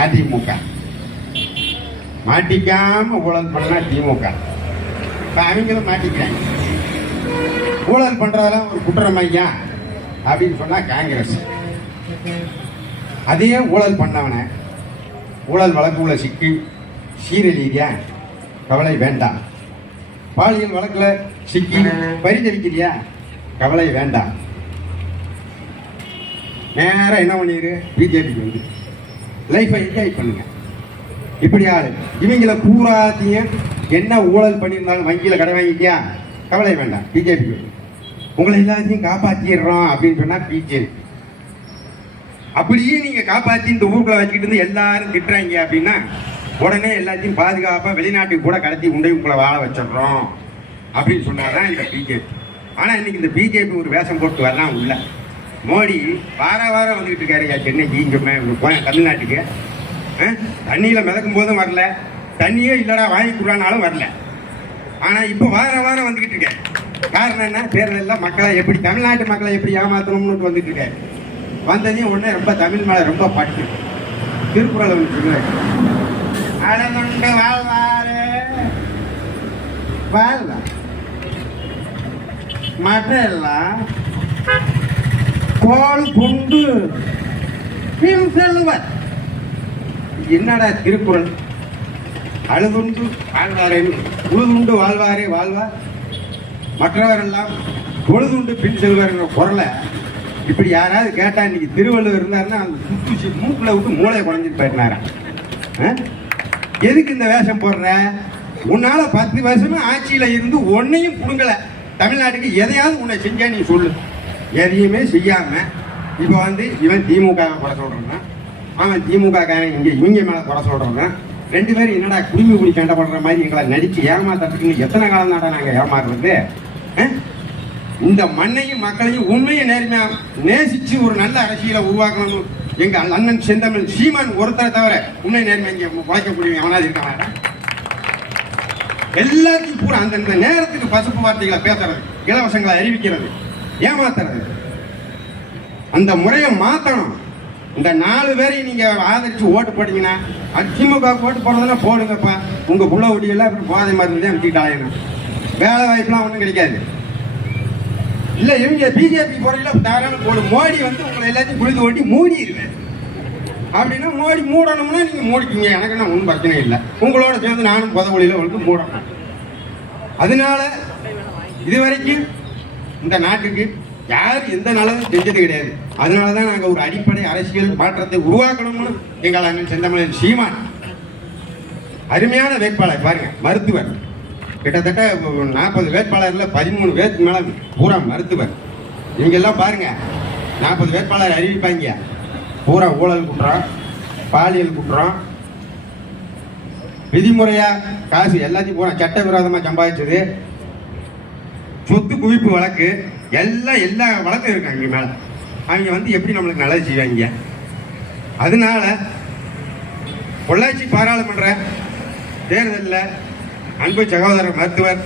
அதிமுக. மாட்டிக்காம ஊழல் பண்ணா திமுக. இப்ப அவங்களும் மாட்டிக்கிறாங்க. ஊழல் பண்றதெல்லாம் ஒரு குற்றம் ஐயா அப்படின்னு சொன்னா காங்கிரஸ். அதே ஊழல் பண்ணவனை ஊழல் வழக்குள்ள சிக்கி சீரழியா கவலை வேண்டாம். பாலியல் வழக்கில் சிக்கி பரிந்துரைக்கிறியா கவலை வேண்டாம். நேராக என்ன பண்ணிடு பிஜேபிக்கு வந்து லைஃபை என்ஜாய் பண்ணுங்க. இப்படி ஆளு. இவங்கள பூராத்தையும் என்ன ஊழல் பண்ணியிருந்தாலும் வங்கியில் கடை வாங்கிட்டியா கவலை வேண்டாம். பிஜேபி உங்களை எல்லாத்தையும் காப்பாற்றிடுறோம் அப்படின்னு சொன்னால் பிஜேபி அப்படியே நீங்கள் காப்பாற்றி இந்த ஊருக்குள்ள வச்சுக்கிட்டு இருந்து எல்லாரும் திட்டுறாங்க அப்படின்னா உடனே எல்லாத்தையும் பாதுகாப்பாக வெளிநாட்டுக்கு கூட கடத்தி உண்டை உங்களை வாழ வச்சிடுறோம் அப்படின்னு சொன்னாதான் இந்த பிஜேபி ஆனால் இன்னைக்கு இந்த பிஜேபி ஒரு வேஷம் போட்டு வரலாம் உள்ள. மோடி வார வாரம் வந்துகிட்டு இருக்காருயா சென்னைக்கு இங்கே தமிழ்நாட்டுக்கு. ஆ? மிதக்கும் போதும் வரல. தண்ணியே இல்லைடா வாங்கி கொடுறானாலும் வரல. ஆனால் இப்போ வார வாரம் வந்துகிட்டு இருக்காரு. காரணம் என்ன? தேர்தலில் மக்களை எப்படி தமிழ்நாட்டு மக்களை எப்படி ஏமாத்தணும்னு வந்துட்டு இருக்காரு. வந்ததையும் உடனே ரொம்ப தமிழ் மேலே ரொம்ப பட்டு. திருக்குறள் வந்து சொல்லுவாரு வாழ்வாரு. வாழ்வா? மற்ற எல்லாம் கோல் குண்டு பின் செல்வர் என்னடா திருக்குறள்? அழுதுண்டு வாழ்வாரே உழுதுண்டு வாழ்வாரே வாழ்வார் மற்றவரெல்லாம் பொழுதுண்டு பின் செல்வாருங்கிற குரலை இப்படி யாராவது கேட்டா இன்னைக்கு திருவள்ளுவர் இருந்தாருன்னா அந்த குத்துச்சு மூக்கில் விட்டு மூளையை குறைஞ்சிட்டு போயிட்டாராம் எதுக்கு இந்த வேஷம் போடுற? உன்னால பத்து வருஷமே ஆட்சியில இருந்து ஒன்னையும் கொடுங்கல தமிழ்நாட்டுக்கு எதையாவது உன்னை செஞ்சா நீ சொல்லு. எதையுமே செய்யாமல் இப்போ வந்து இவன் திமுகவை குறை சொல்றான் அவன் திமுக இங்கே இவங்க மேலே குறை சொல்கிறோன்னா ரெண்டு பேரும் என்னடா குடிமை குடி சண்டை பண்ணுற மாதிரி எங்களை நடித்து ஏமாத்துறதுக்கு எத்தனை காலம் தாடா நாங்கள் ஏமாறுறது? இந்த மண்ணையும் மக்களையும் உண்மையை நேர்மையாக நேசித்து ஒரு நல்ல அரசியலை உருவாக்கணும் எங்கள் அண்ணன் செந்தமிழ் சீமான் ஒருத்தரை தவிர உண்மை நேர்மை இங்கே உழைக்கக்கூடிய எவனாவது இருக்கானா எல்லாத்தையும் பூரா அந்தந்த நேரத்துக்கு பசுப்பு வார்த்தைகளை பேசுறது இலவசங்களை அறிவிக்கிறது. ஏமாத்துறது. அந்த முறையை மாத்தணும். இந்த நாலு பேரையும் நீங்க ஆதரிச்சு ஓட்டு போட்டீங்கன்னா அதிமுக ஓட்டு போடுறதுன்னா போடுங்கப்பா. உங்க புள்ள ஒடியெல்லாம் இப்படி போதை மருந்து தான் விட்டுட்டாங்க வேலை வாய்ப்புலாம் ஒன்றும் கிடைக்காது. இல்ல இவங்க பிஜேபி போறையில தாராளம் போடும் மோடி வந்து உங்களை எல்லாத்தையும் குளித்து ஓட்டி மூடிடுவேன் அப்படின்னா மோடி மூடணும்னா நீங்க மூடிக்கிங்க. எனக்கு என்ன ஒன்றும் பிரச்சனை இல்லை. உங்களோட சேர்ந்து நானும் புதவொழியில வந்து மூடணும். அதனால இதுவரைக்கும் இந்த நாட்டுக்கு யார் எந்த நல்லதும் செஞ்சது கிடையாது. அதனால தான் நாங்கள் ஒரு அடிப்படை அரசியல் மாற்றத்தை உருவாக்கணும்னு எங்கள் அண்ணன் செந்தமிழன் சீமான். அருமையான வேட்பாளர் பாருங்க மருத்துவர். கிட்டத்தட்ட நாற்பது வேட்பாளர்ல பதிமூணு பேருக்கு மேல பூரா மருத்துவர். நீங்க எல்லாம் பாருங்க நாற்பது வேட்பாளர் அறிவிப்பாங்க. பூரா ஊழல் குற்றம் பாலியல் குற்றம் விதிமுறையா காசு எல்லாத்தையும் பூரா சட்டவிரோதமா சம்பாதிச்சது. சொத்து குவிப்பு வழக்கு எல்லாம் எல்லா வழக்கும் இருக்கு அங்க மேல. அவங்க வந்து எப்படி நம்மளுக்கு நல்லது செய்வாங்க? அதனால பொள்ளாச்சி பாராளுமன்ற தேர்தலில் அன்பு சகோதரர் மருத்துவர்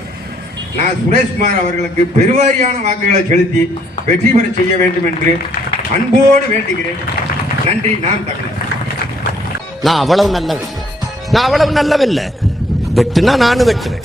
நான் சுரேஷ்குமார் அவர்களுக்கு பெருவாரியான வாக்குகளை செலுத்தி வெற்றி பெற செய்ய வேண்டும் என்று அன்போடு வேண்டுகிறேன். நன்றி நான் தமிழர். நான் அவ்வளவு நல்லவன். நான் அவ்வளவு நல்லவன் இல்ல. வெட்டுனா நானும் வெட்டுவேன்.